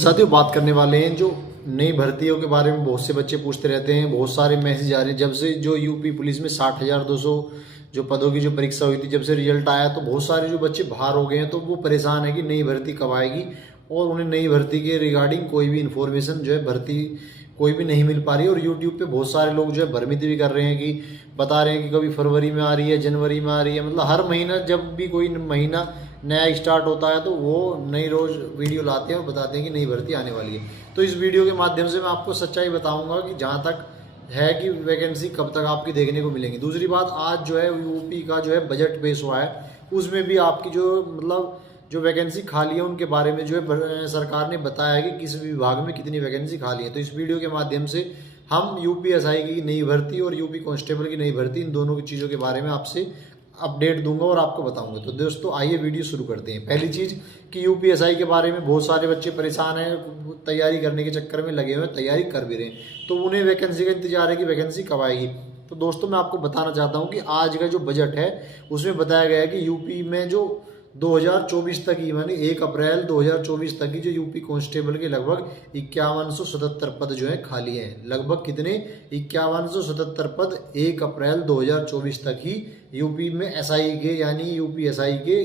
साथियों बात करने वाले हैं जो नई भर्तियों के बारे में बहुत से बच्चे पूछते रहते हैं। बहुत सारे मैसेज आ रहे हैं जब से जो यूपी पुलिस में 60,200 जो पदों की जो परीक्षा हुई थी, जब से रिजल्ट आया तो बहुत सारे जो बच्चे बाहर हो गए हैं, तो वो परेशान है कि नई भर्ती कब आएगी और उन्हें नई भर्ती के रिगार्डिंग कोई भी इन्फॉर्मेशन जो है भर्ती कोई भी नहीं मिल पा रही है। और यूट्यूब पे बहुत सारे लोग जो है भ्रमित भी कर रहे हैं कि बता रहे हैं कि कभी फरवरी में आ रही है, जनवरी में आ रही है। मतलब हर महीना जब भी कोई महीना नया स्टार्ट होता है तो वो नई रोज वीडियो लाते हैं और बताते हैं कि नई भर्ती आने वाली है। तो इस वीडियो के माध्यम से मैं आपको सच्चाई बताऊंगा कि जहाँ तक है कि वैकेंसी कब तक आपकी देखने को मिलेंगी। दूसरी बात, आज जो है यूपी का जो है बजट पेश हुआ है, उसमें भी आपकी जो मतलब जो वैकेंसी खाली है उनके बारे में जो है सरकार ने बताया है कि किस विभाग में कितनी वैकेंसी खाली है। तो इस वीडियो के माध्यम से हम यूपीएसआई की नई भर्ती और यूपी कांस्टेबल की नई भर्ती, इन दोनों की चीज़ों के बारे में आपसे अपडेट दूंगा और आपको बताऊंगा। तो दोस्तों आइए वीडियो शुरू करते हैं। पहली चीज़ कि यूपीएसआई के बारे में बहुत सारे बच्चे परेशान हैं, तैयारी करने के चक्कर में लगे हुए हैं, तैयारी कर भी रहे हैं, तो उन्हें वैकेंसी का इंतजार है कि वैकेंसी कब आएगी। तो दोस्तों मैं आपको बताना चाहता हूँ कि आज का जो बजट है उसमें बताया गया है कि यूपी में जो 2024 तक की यानी 1 अप्रैल 2024 तक की जो यूपी कांस्टेबल के लगभग 5177 पद जो है खाली हैं। लगभग कितने? 5177 पद 1 अप्रैल 2024 तक ही यूपी में एसआई के यानी यूपी एसआई के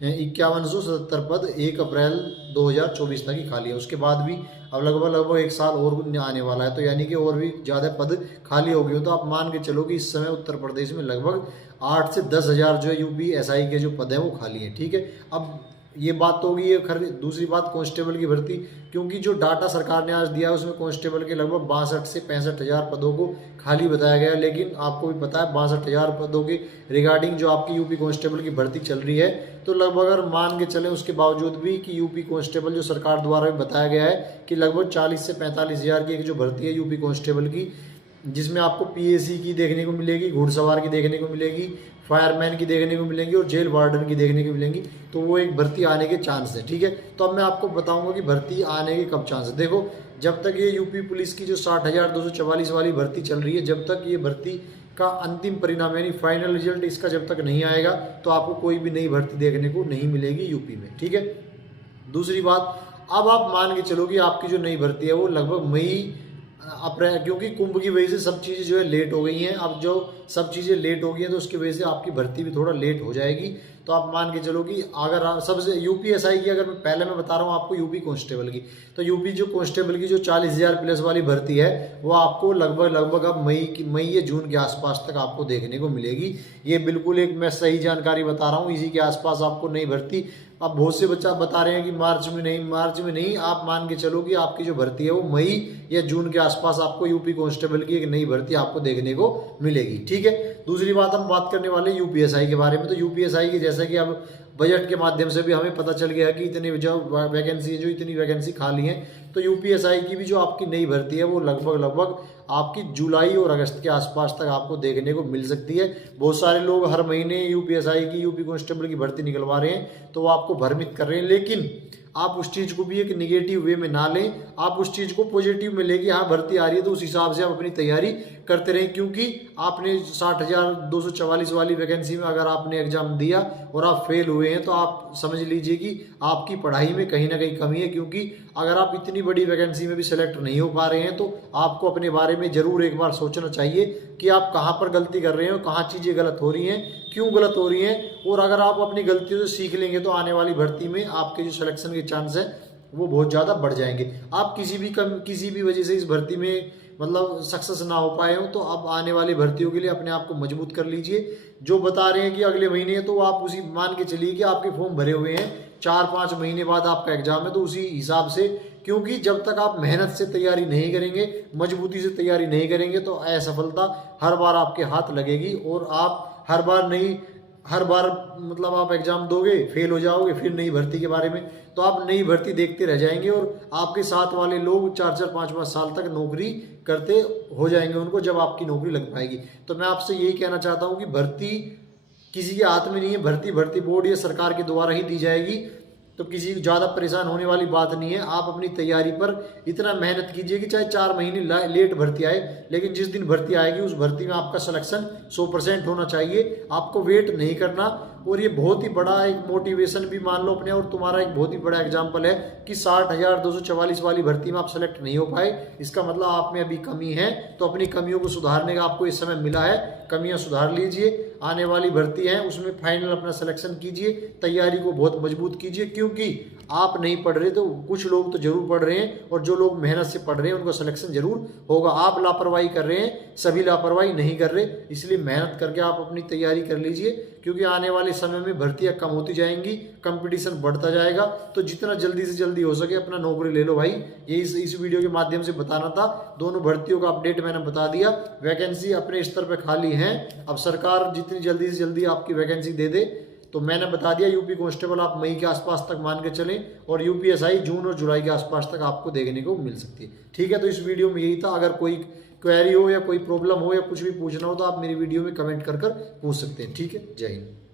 5177 पद 1 अप्रैल 2024 तक ही खाली है। उसके बाद भी अब लगभग एक साल और आने वाला है, तो यानी कि और भी ज़्यादा पद खाली हो गए। तो आप मान के चलो कि इस समय उत्तर प्रदेश में लगभग 8 से 10 हज़ार जो है यूपी एसआई के जो पद हैं वो खाली हैं। ठीक है, अब ये बात तो होगी ये खैर। दूसरी बात कांस्टेबल की भर्ती, क्योंकि जो डाटा सरकार ने आज दिया है उसमें कांस्टेबल के लगभग 62 से 65 हज़ार पदों को खाली बताया गया है। लेकिन आपको भी पता है 62 हज़ार पदों के रिगार्डिंग जो आपकी यूपी कांस्टेबल की भर्ती चल रही है, तो लगभग अगर मान के चलें उसके बावजूद भी कि यूपी कांस्टेबल जो सरकार द्वारा भी बताया गया है कि लगभग 40 से 45 हज़ार की एक जो भर्ती है यूपी कांस्टेबल की, जिसमें आपको पीएसी की देखने को मिलेगी, घुड़सवार की देखने को मिलेगी, फायरमैन की देखने को मिलेंगी और जेल वार्डन की देखने को मिलेंगी। तो वो एक भर्ती आने के चांस है। ठीक है, तो अब मैं आपको बताऊंगा कि भर्ती आने के कब चांस है। देखो, जब तक ये यूपी पुलिस की जो 60,244 वाली भर्ती चल रही है, जब तक ये भर्ती का अंतिम परिणाम यानी फाइनल रिजल्ट इसका जब तक नहीं आएगा तो आपको कोई भी नई भर्ती देखने को नहीं मिलेगी यूपी में। ठीक है, दूसरी बात, अब आप मान के चलो कि आपकी जो नई भर्ती है वो लगभग मई अप्रैल, क्योंकि कुंभ की वजह से सब चीज़ें जो है लेट हो गई हैं। अब जो सब चीज़ें लेट हो गई हैं तो उसकी वजह से आपकी भर्ती भी थोड़ा लेट हो जाएगी। तो आप मान के चलो कि अगर आप सबसे यूपीएसआई की, अगर मैं पहले मैं बता रहा हूँ आपको यूपी कांस्टेबल की, तो यूपी जो कांस्टेबल की जो 40,000 प्लस वाली भर्ती है वो आपको लगभग अब मई या जून के आसपास तक आपको देखने को मिलेगी। ये बिल्कुल एक मैं सही जानकारी बता रहा हूँ, इसी के आसपास आपको नई भर्ती। अब बहुत से बच्चा बता रहे हैं कि मार्च में नहीं, आप मान के चलो कि आपकी जो भर्ती है वो मई या जून के आसपास आपको यूपी कांस्टेबल की एक नई भर्ती आपको देखने को मिलेगी। ठीक है, दूसरी बात हम बात करने वाले हैं यूपीएसआई के बारे में। तो यूपीएसआई की जैसा कि अब बजट के माध्यम से भी हमें पता चल गया कि इतनी जो इतनी वैकेंसी खाली है, तो यूपीएसआई की भी जो आपकी नई भर्ती है वो लगभग आपकी जुलाई और अगस्त के आसपास तक आपको देखने को मिल सकती है। बहुत सारे लोग हर महीने यूपीएसआई की यूपी कांस्टेबल की भर्ती निकलवा रहे हैं, तो वो आपको भ्रमित कर रहे हैं। लेकिन आप उस चीज़ को भी एक निगेटिव वे में ना लें, आप उस चीज़ को पॉजिटिव में लेके हाँ भर्ती आ रही है तो उस हिसाब से आप अपनी तैयारी करते रहें। क्योंकि आपने 60,244 वाली वैकेंसी में अगर आपने एग्जाम दिया और आप फेल हुए हैं तो आप समझ लीजिए कि आपकी पढ़ाई में कहीं ना कहीं कमी है। क्योंकि अगर आप इतनी बड़ी वैकेंसी में भी सिलेक्ट नहीं हो पा रहे हैं तो आपको अपने बारे में जरूर एक बार सोचना चाहिए कि आप कहाँ पर गलती कर रहे हो, कहाँ चीज़ें गलत हो रही हैं, क्यों गलत हो रही हैं। और अगर आप अपनी गलतियों से सीख लेंगे तो आने वाली भर्ती में आपके जो सिलेक्शन के चांस है वो बहुत ज़्यादा बढ़ जाएंगे। आप किसी भी वजह से इस भर्ती में मतलब सक्सेस ना हो पाए हो तो आप आने वाली भर्तियों के लिए अपने आप को मजबूत कर लीजिए। जो बता रहे हैं कि अगले महीने, तो आप उसी मान के चलिए कि आपके फॉर्म भरे हुए हैं, 4-5 महीने बाद आपका एग्जाम है, तो उसी हिसाब से, क्योंकि जब तक आप मेहनत से तैयारी नहीं करेंगे, मजबूती से तैयारी नहीं करेंगे तो असफलता हर बार आपके हाथ लगेगी और आप हर बार मतलब आप एग्जाम दोगे, फेल हो जाओगे। फिर नई भर्ती के बारे में तो आप नई भर्ती देखते रह जाएंगे और आपके साथ वाले लोग 4-4, 5-5 साल तक नौकरी करते हो जाएंगे उनको, जब आपकी नौकरी लग पाएगी। तो मैं आपसे यही कहना चाहता हूँ कि भर्ती किसी के हाथ में नहीं है, भर्ती बोर्ड या सरकार के द्वारा ही दी जाएगी। तो किसी को ज़्यादा परेशान होने वाली बात नहीं है। आप अपनी तैयारी पर इतना मेहनत कीजिए कि चाहे 4 महीने लेट भर्ती आए, लेकिन जिस दिन भर्ती आएगी उस भर्ती में आपका सिलेक्शन 100% होना चाहिए। आपको वेट नहीं करना। और ये बहुत ही बड़ा एक मोटिवेशन भी मान लो अपने, और तुम्हारा एक बहुत ही बड़ा एग्जाम्पल है कि 60,244 वाली भर्ती में आप सेलेक्ट नहीं हो पाए। इसका मतलब आप में अभी कमी है, तो अपनी कमियों को सुधारने का आपको इस समय मिला है। कमियां सुधार लीजिए। आने वाली भर्ती है उसमें फाइनल अपना सिलेक्शन कीजिए। तैयारी को बहुत मजबूत कीजिए, क्योंकि आप नहीं पढ़ रहे तो कुछ लोग तो जरूर पढ़ रहे हैं, और जो लोग मेहनत से पढ़ रहे हैं उनको सिलेक्शन जरूर होगा। आप लापरवाही कर रहे हैं, सभी लापरवाही नहीं कर रहे। इसलिए मेहनत करके आप अपनी तैयारी कर लीजिए, क्योंकि आने वाले समय में भर्तियां कम होती जाएंगी, कंपटीशन बढ़ता जाएगा। तो जितना जल्दी से जल्दी हो सके अपना नौकरी ले लो भाई। ये इस वीडियो के माध्यम से बताना था। दोनों भर्तियों का अपडेट मैंने बता दिया। वैकेंसी अपने स्तर पर खाली है। अब सरकार जितनी जल्दी से जल्दी आपकी वैकेंसी दे दे, तो मैंने बता दिया यूपी कांस्टेबल आप मई के आसपास तक मान के चलें, और यूपीएसआई जून और जुलाई के आसपास तक आपको देखने को मिल सकती है। ठीक है, तो इस वीडियो में यही था। अगर कोई क्वेरी हो या कोई प्रॉब्लम हो या कुछ भी पूछना हो तो आप मेरी वीडियो में कमेंट कर पूछ सकते हैं। ठीक है, जय हिंद।